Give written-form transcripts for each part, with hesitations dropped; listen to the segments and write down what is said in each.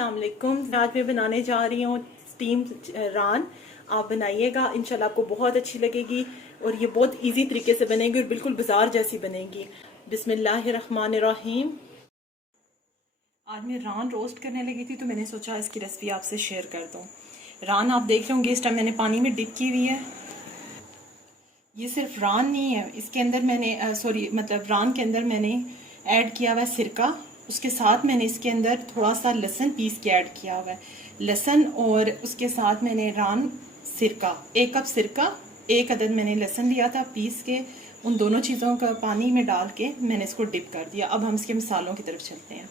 अस्सलाम वालेकुम। आज मैं बनाने जा रही हूँ स्टीम रान। आप बनाइएगा, इंशाल्लाह आपको बहुत अच्छी लगेगी और ये बहुत इजी तरीके से बनेगी और बिल्कुल बाजार जैसी बनेगी। बिस्मिल्लाहिर्रहमानिर्रहीम। आज मैं रान रोस्ट करने लगी थी तो मैंने सोचा इसकी रेसिपी आपसे शेयर कर दूँ। रान आप देख रहे होंगे इस टाइम मैंने पानी में डिप की हुई है। ये सिर्फ रान नहीं है, इसके अंदर मैंने रान के अंदर मैंने ऐड किया हुआ है सिरका। उसके साथ मैंने इसके अंदर थोड़ा सा लहसुन पीस के ऐड किया हुआ है, लहसुन, और उसके साथ मैंने रान सिरका, 1 कप सिरका, 1 अदद मैंने लहसुन लिया था पीस के। उन दोनों चीज़ों का पानी में डाल के मैंने इसको डिप कर दिया। अब हम इसके मसालों की तरफ चलते हैं।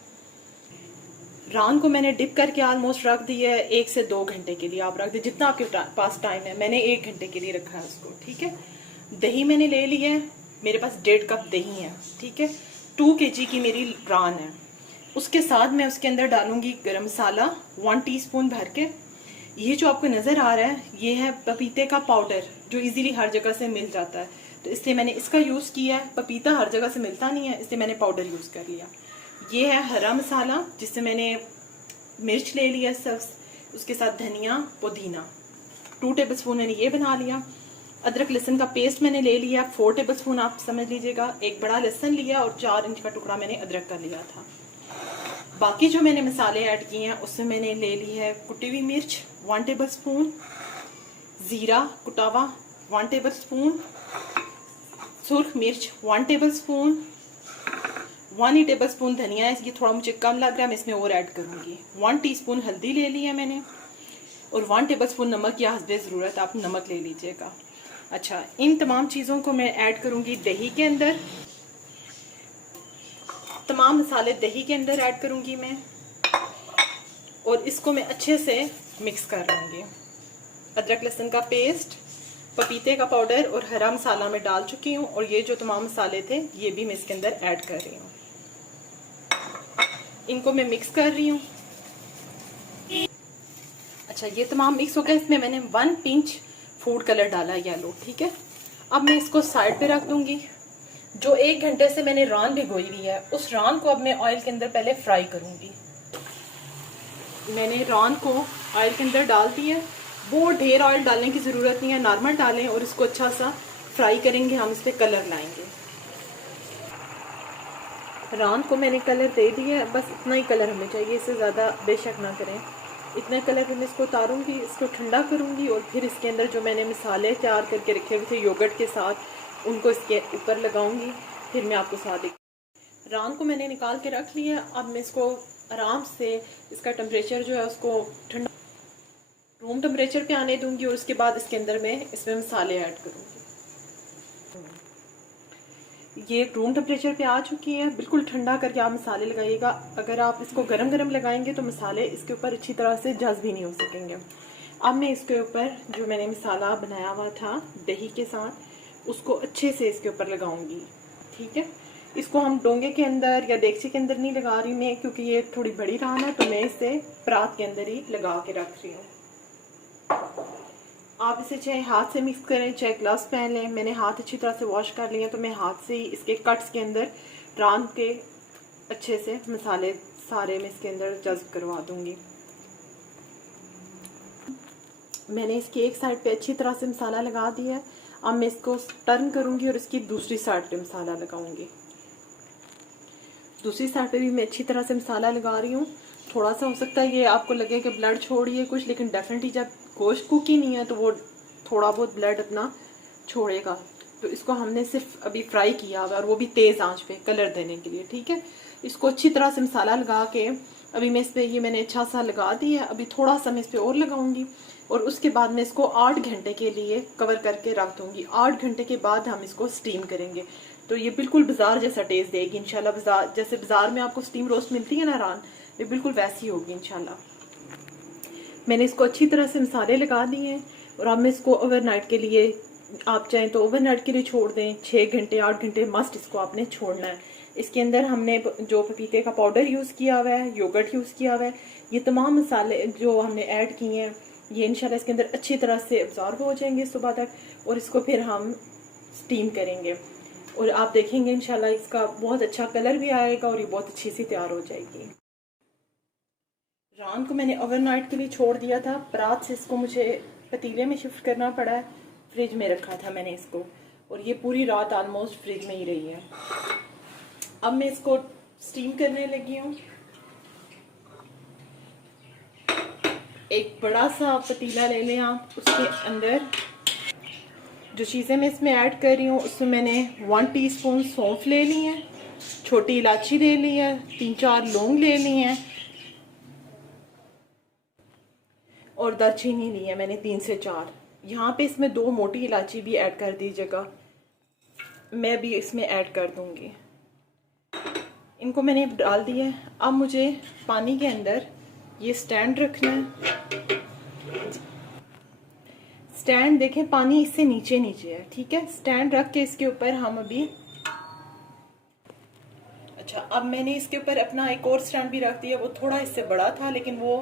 रान को मैंने डिप करके ऑलमोस्ट रख दिया है 1 से 2 घंटे के लिए। आप रख दीजिए जितना आपके पास टाइम है। मैंने 1 घंटे के लिए रखा है उसको, ठीक है। दही मैंने ले लिया है, मेरे पास 1.5 कप दही है, ठीक है। 2 kg की मेरी रान है। उसके साथ मैं उसके अंदर डालूंगी गरम मसाला 1 टीस्पून भर के। ये जो आपको नज़र आ रहा है ये है पपीते का पाउडर, जो इजीली हर जगह से मिल जाता है, तो इसलिए मैंने इसका यूज़ किया है। पपीता हर जगह से मिलता नहीं है, इसलिए मैंने पाउडर यूज़ कर लिया। ये है हरा मसाला, जिससे मैंने मिर्च ले लिया सब, उसके साथ धनिया पुदीना 2 टेबलस्पून मैंने ये बना लिया। अदरक लहसुन का पेस्ट मैंने ले लिया 4 टेबलस्पून, आप समझ लीजिएगा। 1 बड़ा लहसुन लिया और 4 इंच का टुकड़ा मैंने अदरक का लिया था। बाकी जो मैंने मसाले ऐड किए हैं उसमें मैंने ले ली है कुटी हुई मिर्च 1 टेबलस्पून, ज़ीरा कुटा हुआ 1 टेबलस्पून, सुर्ख मिर्च 1 टेबलस्पून, 1 टेबलस्पून धनिया है, ये थोड़ा मुझे कम लग रहा है, मैं इसमें और ऐड करूँगी। 1 टीस्पून हल्दी ले ली है मैंने, और 1 टेबलस्पून नमक या हस्बे ज़रूरत आप नमक ले लीजिएगा। अच्छा, इन तमाम चीज़ों को मैं ऐड करूँगी दही के अंदर। तमाम मसाले दही के अंदर ऐड करूँगी मैं, और इसको मैं अच्छे से मिक्स कर लूँगी। अदरक लहसुन का पेस्ट, पपीते का पाउडर और हरा मसाला मैं डाल चुकी हूँ, और ये जो तमाम मसाले थे ये भी मैं इसके अंदर ऐड कर रही हूँ। इनको मैं मिक्स कर रही हूँ। अच्छा, ये तमाम मिक्स हो गया। इसमें मैंने 1 पिंच फूड कलर डाला येलो, ठीक है। अब मैं इसको साइड पे रख दूंगी। जो 1 घंटे से मैंने रान भिगोई हुई है उस रान को अब मैं ऑयल के अंदर पहले फ्राई करूंगी। मैंने रान को ऑयल के अंदर डाल दी है। वो ढेर ऑयल डालने की ज़रूरत नहीं है, नॉर्मल डालें और इसको अच्छा सा फ्राई करेंगे। हम इस पर कलर लाएंगे। रान को मैंने कलर दे दिया है, बस इतना ही कलर हमें चाहिए, इससे ज़्यादा बेशक ना करें। इतने कलर पे मैं इसको उतारूंगी, इसको ठंडा करूंगी, और फिर इसके अंदर जो मैंने मसाले तैयार करके रखे हुए थे योगर्ट के साथ, उनको इसके ऊपर लगाऊंगी। फिर मैं आपको साथ रान को मैंने निकाल के रख लिया। अब मैं इसको आराम से, इसका टेम्परेचर जो है उसको ठंडा रूम टेम्परेचर पे आने दूंगी, और उसके बाद इसके अंदर मैं इसमें मसाले ऐड करूंगी। ये रूम टेम्परेचर पे आ चुकी है। बिल्कुल ठंडा करके आप मसाले लगाइएगा। अगर आप इसको गरम गरम लगाएंगे तो मसाले इसके ऊपर अच्छी तरह से जज़्ब भी नहीं हो सकेंगे। अब मैं इसके ऊपर जो मैंने मसाला बनाया हुआ था दही के साथ, उसको अच्छे से इसके ऊपर लगाऊंगी, ठीक है। इसको हम डोंगे के अंदर या देगची के अंदर नहीं लगा रही मैं, क्योंकि ये थोड़ी बड़ी रान है, तो मैं इसे परात के अंदर ही लगा के रख रही हूँ। आप इसे चाहे हाथ से मिक्स करें, चाहे ग्लव्स पहन लें। मैंने हाथ अच्छी तरह से वॉश कर लिए, तो मैं हाथ से ही इसके कट्स के अंदर रान के अच्छे से मसाले सारे मैं इसके अंदर जज़्ब करवा दूंगी। मैंने इसकी एक साइड पे अच्छी तरह से मसाला लगा दिया है। अब मैं इसको टर्न करूंगी और इसकी दूसरी साइड पे मसाला लगाऊंगी। दूसरी साइड पे भी मैं अच्छी तरह से मसाला लगा रही हूँ। थोड़ा सा हो सकता है ये आपको लगे कि ब्लड छोड़ी है कुछ, लेकिन डेफिनेटली जब गोश्त कुक ही नहीं है तो वो थोड़ा बहुत ब्लड अपना छोड़ेगा। तो इसको हमने सिर्फ अभी फ्राई किया हुआ, और वो भी तेज़ आंच पे कलर देने के लिए, ठीक है। इसको अच्छी तरह से मसाला लगा के अभी मैं इस पर, ये मैंने अच्छा सा लगा दिया है। अभी थोड़ा सा मैं इस पर और लगाऊंगी, और उसके बाद मैं इसको 8 घंटे के लिए कवर करके रख दूंगी। 8 घंटे के बाद हम इसको स्टीम करेंगे, तो ये बिल्कुल बाजार जैसा टेस्ट देगी इंशाल्लाह। बाजार जैसे बाजार में आपको स्टीम रोस्ट मिलती है ना रान, ये बिल्कुल वैसी होगी इंशाल्लाह। मैंने इसको अच्छी तरह से मसाले लगा दिए हैं, और अब मैं इसको ओवरनाइट के लिए, आप चाहें तो ओवरनाइट के लिए छोड़ दें। 6 घंटे 8 घंटे मस्ट इसको आपने छोड़ना है। इसके अंदर हमने जो पपीते का पाउडर यूज़ किया हुआ है, योगर्ट यूज़ किया हुआ है, ये तमाम मसाले जो हमने ऐड किए हैं, ये इंशाल्लाह इसके अंदर अच्छी तरह से एब्जॉर्ब हो जाएंगे सुबह तक, और इसको फिर हम स्टीम करेंगे। और आप देखेंगे इंशाल्लाह इसका बहुत अच्छा कलर भी आएगा, और ये बहुत अच्छी सी तैयार हो जाएगी। रान को मैंने ओवरनाइट के लिए छोड़ दिया था, रात से इसको मुझे पतीले में शिफ्ट करना पड़ा है। फ्रिज में रखा था मैंने इसको, और ये पूरी रात ऑलमोस्ट फ्रिज में ही रही है। अब मैं इसको स्टीम करने लगी हूँ। एक बड़ा सा पतीला ले लें आप, उसके अंदर जो चीज़ें मैं इसमें ऐड कर रही हूँ, उसमें मैंने 1 टीस्पून सौंफ ले ली है, छोटी इलायची ले ली है, 3-4 लौंग ले ली हैं, और दालचीनी ली है मैंने 3 से 4। यहाँ पे इसमें 2 मोटी इलायची भी ऐड कर दीजिएगा, मैं भी इसमें ऐड कर दूँगी। इनको मैंने डाल दिया है। अब मुझे पानी के अंदर ये स्टैंड रखना है। स्टैंड देखें, पानी इससे नीचे नीचे है, ठीक है। स्टैंड रख के इसके ऊपर हम अभी, अच्छा, अब मैंने इसके ऊपर अपना एक और स्टैंड भी रख दिया। वो थोड़ा इससे बड़ा था, लेकिन वो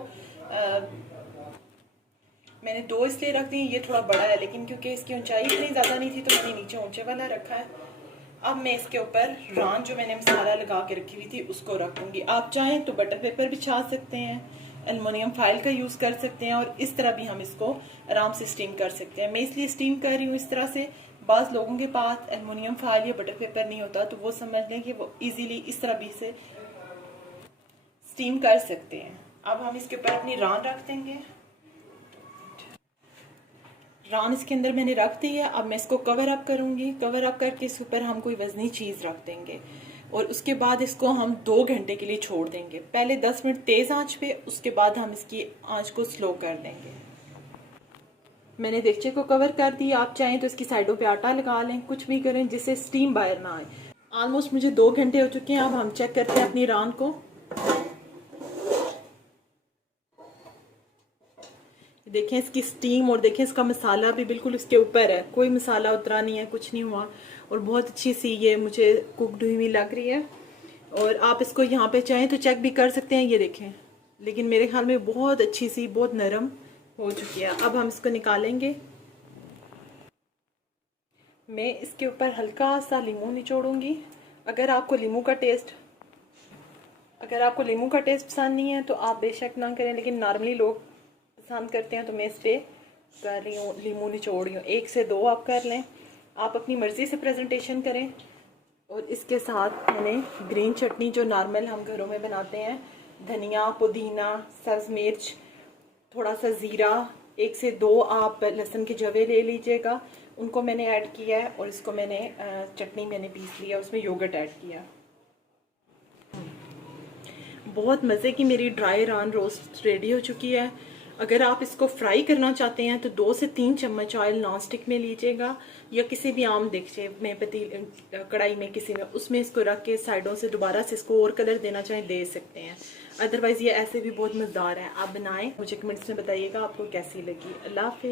मैंने 2 इसलिए रख दिए, ये थोड़ा बड़ा है, लेकिन क्योंकि इसकी ऊंचाई इतनी ज़्यादा नहीं थी तो मैंने नीचे ऊंचे वाला रखा है। अब मैं इसके ऊपर रान जो मैंने मसाला लगा के रखी हुई थी उसको रख दूँगी। आप चाहें तो बटर पेपर बिछा सकते हैं, एलुमिनियम फाइल का यूज़ कर सकते हैं, और इस तरह भी हम इसको आराम से स्टीम कर सकते हैं। मैं इसलिए स्टीम कर रही हूँ इस तरह से। बाज़ लोगों के पास एलुमिनियम फाइल या बटर पेपर नहीं होता, तो वो समझ लें कि वो इजीली इस तरह भी से स्टीम कर सकते हैं। अब हम इसके ऊपर अपनी रान रख देंगे। रान इसके अंदर मैंने रख दी है। अब मैं इसको कवर अप करूँगी। कवर अप करके इस ऊपर हम कोई वजनी चीज़ रख देंगे, और उसके बाद इसको हम 2 घंटे के लिए छोड़ देंगे। पहले 10 मिनट तेज़ आंच पे, उसके बाद हम इसकी आंच को स्लो कर देंगे। मैंने देगचे को कवर कर दिया। आप चाहें तो इसकी साइडों पे आटा लगा लें, कुछ भी करें जिससे स्टीम बाहर ना आए। ऑलमोस्ट मुझे 2 घंटे हो चुके हैं। अब हम चेक करते हैं अपनी रान को। देखें इसकी स्टीम, और देखें इसका मसाला भी बिल्कुल इसके ऊपर है, कोई मसाला उतरा नहीं है, कुछ नहीं हुआ, और बहुत अच्छी सी ये मुझे कुकड हुई लग रही है। और आप इसको यहाँ पे चाहें तो चेक भी कर सकते हैं, ये देखें। लेकिन मेरे ख्याल में बहुत अच्छी सी, बहुत नरम हो चुकी है। अब हम इसको निकालेंगे। मैं इसके ऊपर हल्का सा लीमू निचोड़ूंगी। अगर आपको लीमू का टेस्ट पसंद नहीं है तो आप बेशक ना करें, लेकिन नॉर्मली लोग पसंद करते हैं, तो मैं इस पर कर रही हूँ, लीमू निचोड़ रही हूँ। 1 से 2 आप कर लें, आप अपनी मर्ज़ी से प्रेजेंटेशन करें। और इसके साथ मैंने ग्रीन चटनी जो नॉर्मल हम घरों में बनाते हैं, धनिया, पुदीना, सब्ज़ मिर्च, थोड़ा सा ज़ीरा, 1 से 2 आप लहसुन के जवे ले लीजिएगा, उनको मैंने ऐड किया है। और इसको मैंने चटनी मैंने पीस लिया, उसमें योगर्ट ऐड किया। बहुत मज़े की मेरी ड्राई रान रोस्ट रेडी हो चुकी है। अगर आप इसको फ्राई करना चाहते हैं तो 2 से 3 चम्मच ऑयल नॉन स्टिक में लीजिएगा, या किसी भी आम देगचे में, कढ़ाई में, किसी में, उसमें इसको रख के साइडों से दोबारा से इसको और कलर देना चाहें दे सकते हैं। अदरवाइज़ ये ऐसे भी बहुत मज़ेदार है। आप बनाएं, मुझे कमेंट्स में बताइएगा आपको कैसी लगी। अल्लाह हाफ़िज़।